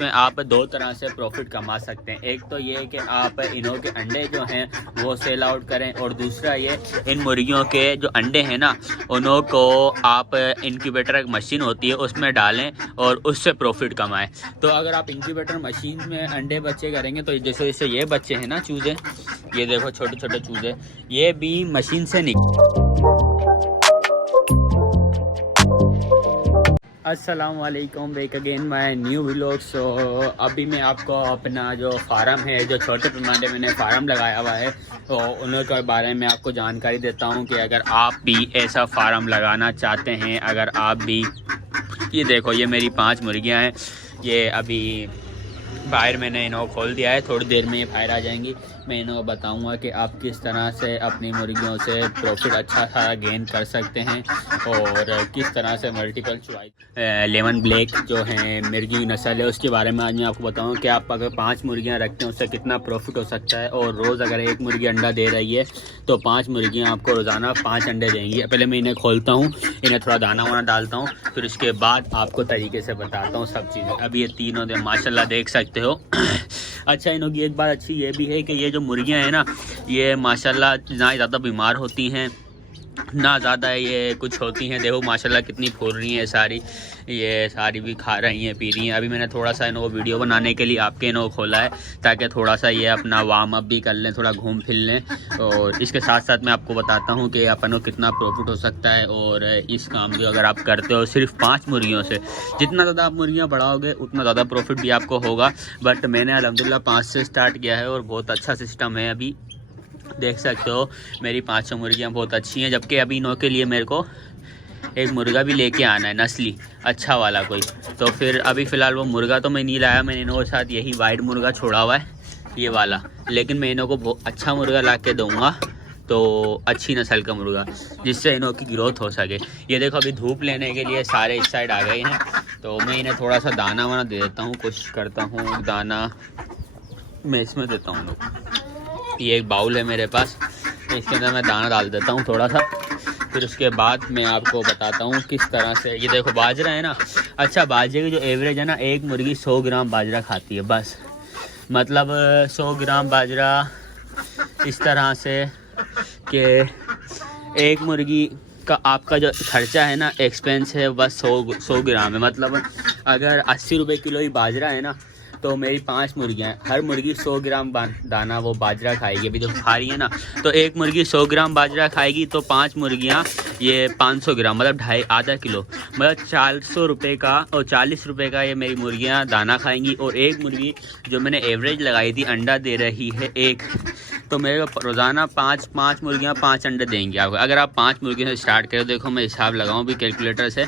में आप दो तरह से प्रॉफिट कमा सकते हैं। एक तो ये कि आप इनों के अंडे जो हैं वो सेल आउट करें, और दूसरा ये इन मुर्गियों के जो अंडे हैं ना उन्हों को आप इंक्यूबेटर एक मशीन होती है उसमें डालें और उससे प्रॉफिट कमाएं। तो अगर आप इंक्यूबेटर मशीन में अंडे बच्चे करेंगे तो जैसे जैसे ये बच्चे हैं ना चूज़े, ये देखो छोटे छोटे चूज़े, ये भी मशीन से अस्सलाम वालेकुम, back again my new vlog. So अभी मैं आपको अपना जो फार्म है, जो छोटे पैमाने मैंने फार्म लगाया हुआ है, तो उनके बारे में आपको जानकारी देता हूं कि अगर आप भी ऐसा फार्म लगाना चाहते हैं, अगर आप भी, ये देखो ये मेरी 5 मुर्गियां हैं, ये अभी बाहर मैंने इन्हों खोल दिया है, थोड़ी देर में ये बाहर आ जाएंगी। मैं इन्हों बताऊंगा कि आप किस तरह से अपनी मुर्गियों से प्रॉफिट अच्छा सा गेन कर सकते हैं और किस तरह से मल्टीपल चॉइस लेमन ब्लैक जो है मुर्गी की नस्ल है उसके बारे में आज मैं आपको बताऊंगा कि आप अगर 5 मुर्गियां रखते हैं उससे कितना प्रॉफिट हो सकता है। और रोज़ अगर एक मुर्गी अंडा दे रही है तो 5 मुर्गियाँ आपको रोज़ाना 5 अंडे देंगी। पहले मैं इन्हें खोलता हूँ, इन्हें थोड़ा दाना वाना डालता हूँ, फिर उसके बाद आपको तरीके से बताता हूँ सब चीज़ें। अभी ये तीनों माशाल्लाह देख सकते हो। अच्छा, इन्हों की एक बात अच्छी ये भी है कि ये जो मुर्गियां हैं ना, ये माशाल्लाह ना ज़्यादा बीमार होती हैं ना ज़्यादा ये कुछ होती हैं। देखो माशाल्लाह कितनी फूल रही हैं सारी, ये सारी भी खा रही हैं पी रही हैं। अभी मैंने थोड़ा सा इनको वीडियो बनाने के लिए आपके इनको खोला है ताकि थोड़ा सा ये अपना वार्म अप भी कर लें, थोड़ा घूम फिर लें। और इसके साथ साथ मैं आपको बताता हूँ कि अपन को कितना प्रॉफिट हो सकता है। और इस काम को अगर आप करते हो सिर्फ 5 मुर्गियों से, जितना ज़्यादा आप मुर्गियाँ बढ़ाओगे उतना ज़्यादा प्रॉफिट भी आपको होगा। बट मैंने अल्हम्दुलिल्लाह 5 से स्टार्ट किया है और बहुत अच्छा सिस्टम है। अभी देख सकते हो मेरी 500 मुर्गियाँ बहुत अच्छी हैं, जबकि अभी इनों के लिए मेरे को एक मुर्गा भी लेके आना है नस्ली अच्छा वाला कोई। तो फिर अभी फ़िलहाल वो मुर्गा तो मैं नहीं लाया, मैंने इनों के साथ यही वाइट मुर्गा छोड़ा हुआ है ये वाला। लेकिन मैं इनों को बहुत अच्छा मुर्गा ला के दूँगा, तो अच्छी नस्ल का मुर्गा जिससे इनों की ग्रोथ हो सके। ये देखो अभी धूप लेने के लिए सारे इस साइड आ गए हैं, तो मैं इन्हें थोड़ा सा दाना वाना दे देता हूँ, कोशिश करता हूँ दाना मैं इसमें देता हूँ। ये एक बाउल है मेरे पास, इसके अंदर मैं दाना डाल देता हूँ थोड़ा सा, फिर उसके बाद मैं आपको बताता हूँ किस तरह से। ये देखो बाजरा है ना, अच्छा बाजरे की जो एवरेज है ना, एक मुर्गी 100 ग्राम बाजरा खाती है बस। मतलब 100 ग्राम बाजरा इस तरह से कि एक मुर्गी का आपका जो खर्चा है ना, एक्सपेंस है बस 100 ग्राम है। मतलब अगर 80 रुपये किलो ही बाजरा है ना, तो मेरी 5 मुर्गियाँ हैं, हर मुर्गी 100 ग्राम दाना वो बाजरा खाएगी। अभी तो खा रही है ना, तो एक मुर्गी 100 ग्राम बाजरा खाएगी तो 5 मुर्गियाँ ये 500 ग्राम, मतलब आधा किलो, मतलब 400 रुपये का और 40 रुपये का ये मेरी मुर्गियाँ दाना खाएंगी। और एक मुर्गी जो मैंने एवरेज लगाई थी अंडा दे रही है एक, तो मेरे को रोज़ाना 5 मुर्गियाँ 5 अंडे देंगी आपको। अगर आप 5 मुर्गियों से स्टार्ट करें, देखो मैं हिसाब लगाऊँ भी कैलकुलेटर से,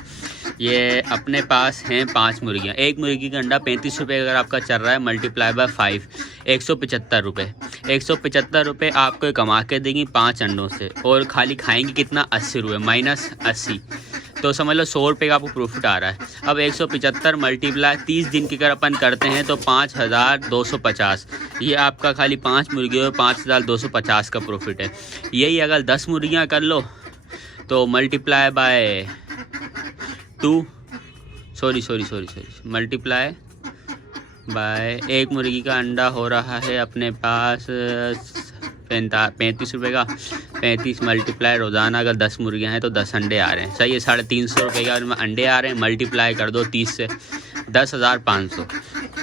ये अपने पास हैं 5 मुर्गियाँ, एक मुर्गी का अंडा 35 रुपये अगर आपका चल रहा है, मल्टीप्लाई बाय 5 175 रुपये। 175 रुपये आपको कमा के देंगी 5 अंडों से, और खाली खाएंगी कितना, 80 रुपये माइनस 80, तो समझ लो 100 रुपये का आपको प्रॉफिट आ रहा है। अब 175 मल्टीप्लाई 30 दिन की अगर अपन करते हैं तो 5250, ये आपका खाली 5 मुर्गियों 5250 का प्रॉफिट है। यही अगर 10 मुर्गियाँ कर लो तो मल्टीप्लाई बाय 2 मल्टीप्लाई बाय, एक मुर्गी का अंडा हो रहा है अपने पास 35 रुपये का, 35 मल्टीप्लाई रोज़ाना अगर 10 मुर्गियाँ हैं तो 10 अंडे आ रहे हैं, सही है। 350 रुपये का में अंडे आ रहे हैं, मल्टीप्लाई कर दो 30 से, 10,500।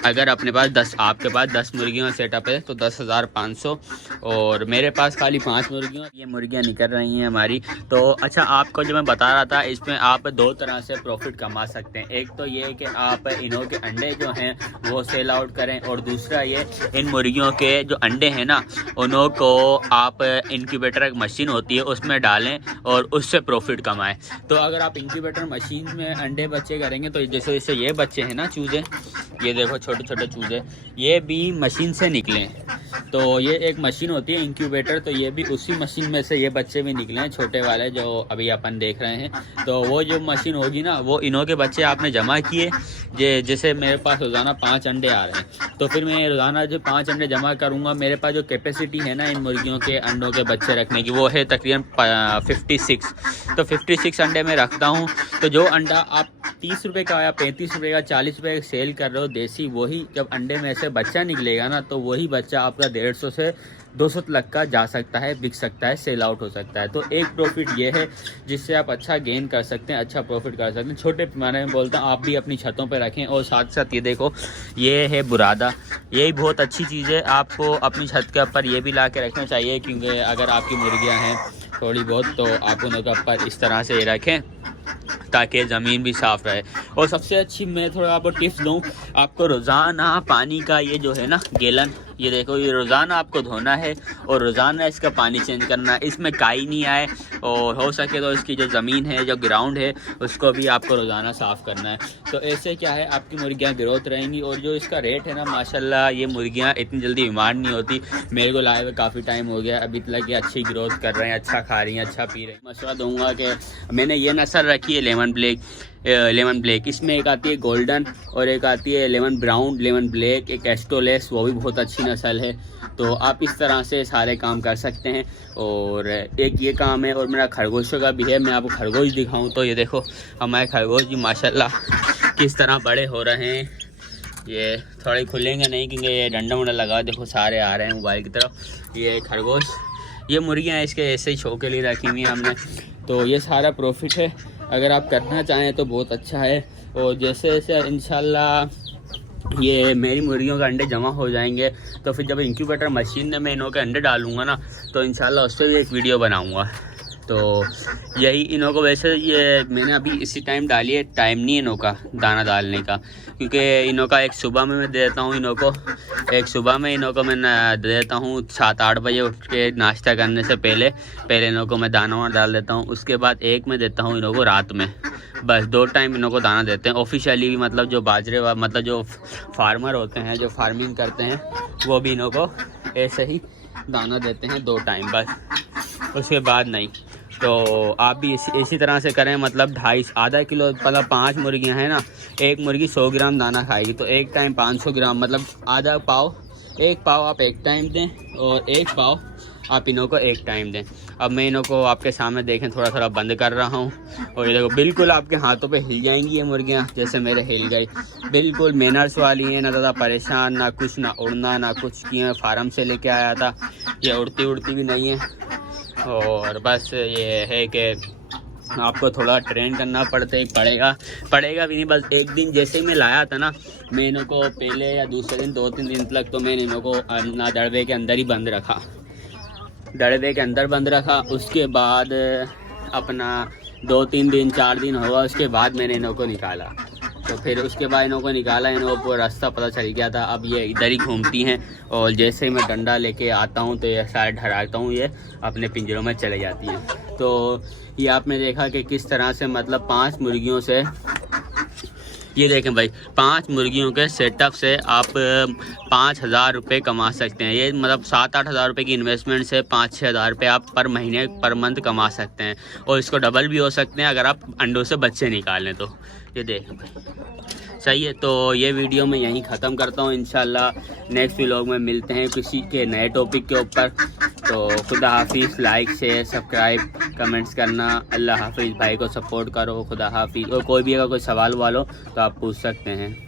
अगर अपने पास आपके पास 10 मुर्गियों सेटअप है तो 10,500, और मेरे पास खाली 5 मुर्गियों, ये मुर्गियाँ निकल रही हैं हमारी। तो अच्छा, आपको जो मैं बता रहा था, इसमें आप 2 तरह से प्रॉफिट कमा सकते हैं। एक तो ये कि आप इन्हों के अंडे जो हैं वो सेल आउट करें, और दूसरा ये इन मुर्गियों के जो अंडे हैं ना उन्हों को आप इंक्यूबेटर एक मशीन होती है उसमें डालें और उससे प्रॉफिट कमाएं। तो अगर आप इंक्यूबेटर मशीन में अंडे बच्चे करेंगे तो जैसे जैसे ये बच्चे हैं ना चूज़े, ये देखो छोटे छोटे चूज़े, ये भी मशीन से निकले, तो ये एक मशीन होती है इंक्यूबेटर, तो ये भी उसी मशीन में से ये बच्चे भी निकले हैं छोटे वाले जो अभी अपन देख रहे हैं। तो वो जो मशीन होगी ना, वो इन्हों के बच्चे आपने जमा किए, जैसे मेरे पास रोज़ाना 5 अंडे आ रहे हैं, तो फिर मैं रोज़ाना जो 5 अंडे जमा करूँगा, मेरे पास जो कैपेसिटी है ना इन मुर्गियों के अंडों के बच्चे रखने की, वो है तकरीबन 56। तो 56 अंडे में रखता हूँ। तो जो अंडा आप 30 रुपये का या 35 रुपये का 40 रुपये का सेल कर रहे हो देसी, वही जब अंडे में से बच्चा निकलेगा ना, तो वही बच्चा आपका 150 से 200 तक का जा सकता है, बिक सकता है, सेल आउट हो सकता है। तो एक प्रॉफिट ये है जिससे आप अच्छा गेन कर सकते हैं, अच्छा प्रॉफिट कर सकते हैं। छोटे पैमाने में बोलता हूँ, आप भी अपनी छतों पे रखें। और साथ साथ ये देखो, ये है बुरादा, यही बहुत अच्छी चीज़ है, आपको अपनी छत के ऊपर ये भी ला के रखना चाहिए, क्योंकि अगर आपकी मुर्गियाँ हैं थोड़ी बहुत, तो आप उनके ऊपर इस तरह से रखें ताकि ज़मीन भी साफ़ रहे। और सबसे अच्छी मैं थोड़ा आपको टिप्स दूँ, आपको रोज़ाना पानी का ये जो है ना गैलन, ये देखो, ये रोज़ाना आपको धोना है और रोज़ाना इसका पानी चेंज करना है, इसमें काई नहीं आए, और हो सके तो इसकी जो ज़मीन है, जो ग्राउंड है, उसको भी आपको रोज़ाना साफ़ करना है। तो ऐसे क्या है, आपकी मुर्गियाँ ग्रोथ रहेंगी। और जो इसका रेट है ना, माशाल्लाह ये मुर्गियाँ इतनी जल्दी बीमार नहीं होती। मेरे को लाए हुए काफ़ी टाइम हो गया, अभी तक ये अच्छी ग्रोथ कर रहे हैं, अच्छा खा रही हैं, अच्छा पी रही हैं। मशवरा दूँगा कि मैंने ये नस्ल रखी है लेमन ब्लैक, इसमें एक आती है गोल्डन और एक आती है लेमन ब्राउन, लेमन ब्लैक, एक एस्टोलेस, वो भी बहुत अच्छी नस्ल है। तो आप इस तरह से सारे काम कर सकते हैं। और एक ये काम है, और मेरा खरगोशों का भी है। मैं आपको खरगोश दिखाऊं तो ये देखो, हमारे खरगोश जी माशाल्लाह किस तरह बड़े हो रहे हैं। ये थोड़े खुलेंगे नहीं क्योंकि ये डंडा वंडा लगा, देखो सारे आ रहे हैं मोबाइल की तरफ। ये खरगोश, ये मुर्गियाँ इसके ऐसे ही शो के लिए रखी हुई हैं हमने। तो ये सारा प्रॉफिट है, अगर आप करना चाहें तो बहुत अच्छा है। और जैसे जैसे इंशाल्लाह ये मेरी मुर्गियों के अंडे जमा हो जाएंगे, तो फिर जब इंक्यूबेटर मशीन में मैं इनों के अंडे डालूंगा ना, तो इंशाल्लाह उस पर भी एक वीडियो बनाऊंगा। तो यही इनों को, वैसे ये मैंने अभी इसी टाइम डाली है, टाइम नहीं है इनों का दाना डालने का, क्योंकि इनों का एक सुबह में मैं दे देता हूँ इनों को, एक सुबह में इनों को मैं दे देता हूँ 7-8 बजे उठ के नाश्ता करने से पहले इनों को मैं दाना वाना डाल देता हूँ। उसके बाद एक मैं देता हूँ इनों को रात में, बस 2 टाइम इनों को दाना देते हैं। ऑफिशियली भी मतलब जो बाजरे मतलब जो फार्मर होते हैं, जो फार्मिंग करते हैं, वो भी इनों को ऐसे ही दाना देते हैं 2 टाइम बस, उसके बाद नहीं। तो आप भी इसी तरह से करें, मतलब आधा किलो, मतलब 5 मुर्गियां हैं ना, एक मुर्गी 100 ग्राम दाना खाएगी, तो एक टाइम 500 ग्राम, मतलब आधा पाव, एक पाव आप एक टाइम दें और एक पाव आप इनों को एक टाइम दें। अब मैं इनों को आपके सामने देखें थोड़ा थोड़ा बंद कर रहा हूँ, और ये देखो बिल्कुल आपके हाथों पे हिल जाएंगी ये मुर्गियाँ, जैसे मेरे हिल गई। बिल्कुल मैनर्स वाली हैं, ना ज़्यादा परेशान, ना कुछ, ना उड़ना, ना कुछ किए। फार्म से लेके आया था, ये उड़ती भी नहीं है। और बस ये है कि आपको थोड़ा ट्रेन करना पड़ेगा भी नहीं। बस एक दिन जैसे ही मैं लाया था ना, मैं इनों को पहले या दूसरे दिन 2-3 दिन तक तो मैंने इनों को ना दड़बे के अंदर ही बंद रखा। उसके बाद अपना 2-3 दिन 4 दिन हुआ, उसके बाद मैंने इनों को निकाला। तो फिर उसके बाद इनों को निकाला, इनों को रास्ता पता चल गया था। अब ये इधर ही घूमती हैं, और जैसे ही मैं डंडा लेके आता हूँ तो ये साइड हराता हूँ, ये अपने पिंजरों में चले जाती हैं। तो ये आपने देखा कि किस तरह से, मतलब 5 मुर्गियों से, ये देखें भाई, 5 मुर्गियों के सेटअप से आप 5,000 रुपये कमा सकते हैं। ये मतलब 7-8 हज़ार रुपये की इन्वेस्टमेंट से 5-6 हज़ार रुपये आप पर महीने, पर मंथ कमा सकते हैं। और इसको डबल भी हो सकते हैं अगर आप अंडों से बच्चे निकालें तो। ये देखें भाई, सही है। तो ये वीडियो मैं यहीं ख़त्म करता हूँ। इंशाल्लाह नेक्स्ट व्लॉग में मिलते हैं किसी के नए टॉपिक के ऊपर। तो खुदा हाफिज़, लाइक शेयर सब्सक्राइब कमेंट्स करना। अल्लाह हाफिज़, भाई को सपोर्ट करो। खुदा हाफिज़। और कोई भी अगर कोई सवाल वालो तो आप पूछ सकते हैं।